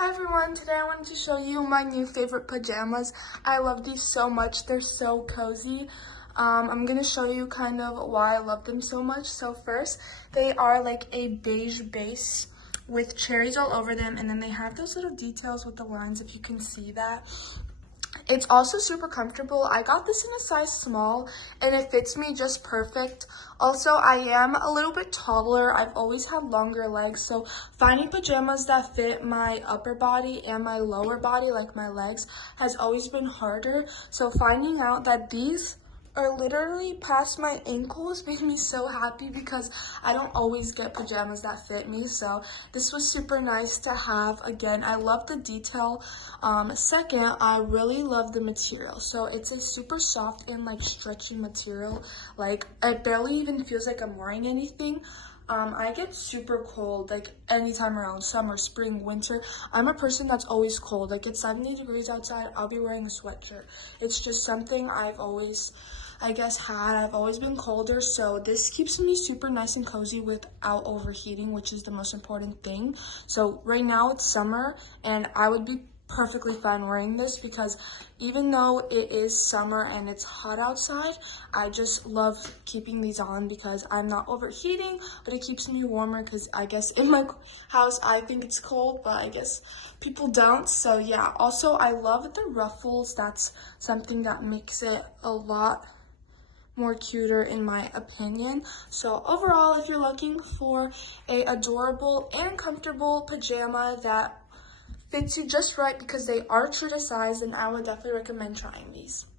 Hi everyone, today I wanted to show you my new favorite pajamas. I love these so much, they're so cozy. I'm gonna show you kind of why I love them so much. So first, they are like a beige base with cherries all over them, and then they have those little details with the lines, if you can see that. It's also super comfortable. I got this in a size small and it fits me just perfect. Also, I am a little bit taller. I've always had longer legs, so finding pajamas that fit my upper body and my lower body, like my legs, has always been harder. So finding out that these are literally past my ankles made me so happy because I don't always get pajamas that fit me. So this was super nice to have. Again, I love the detail. Second, I really love the material. So it's a super soft and like stretchy material. Like it barely even feels like I'm wearing anything. I get super cold like anytime around summer, spring, winter. I'm a person that's always cold. Like it's 70 degrees outside, I'll be wearing a sweatshirt. It's just something I've always, I've always been colder. So this keeps me super nice and cozy without overheating, which is the most important thing. So right now it's summer and I would be perfectly fine wearing this because even though it is summer and it's hot outside, I just love keeping these on because I'm not overheating, but it keeps me warmer because I guess in my house I think it's cold, but I guess people don't. So yeah, also I love the ruffles. That's something that makes it a lot more cuter in my opinion. So overall, if you're looking for a adorable and comfortable pajama that fits you just right because they are true to size, and I would definitely recommend trying these.